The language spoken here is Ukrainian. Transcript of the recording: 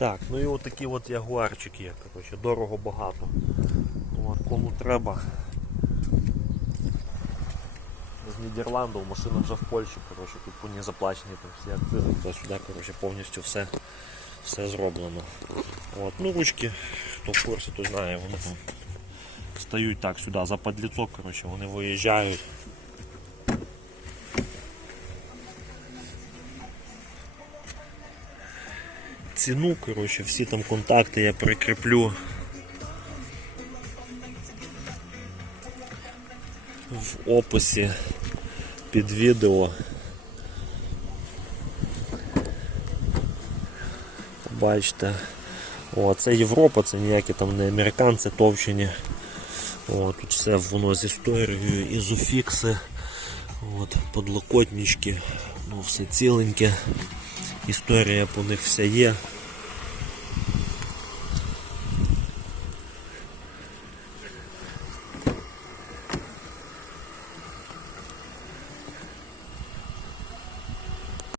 Так, ну і от такі от ягуарчики є, коротше, дорого багато. От, кому треба. З Нідерландів, машина вже в Польщі, коротше, тут по ній заплачені там всі акцизи, то сюди коротше, повністю все, все зроблено. От, ну ручки, хто в курсі, то знає, вони там стають так сюди за подліцок, коротше, вони виїжджають. Ціну, коротше, всі там контакти я прикріплю в описі під відео. Бачите. О, це Європа, це ніякі там не американці товчені. О, тут все воно з історією, ізофікси, от, подлокотнички, ну все ціленьке. Історія по них вся є.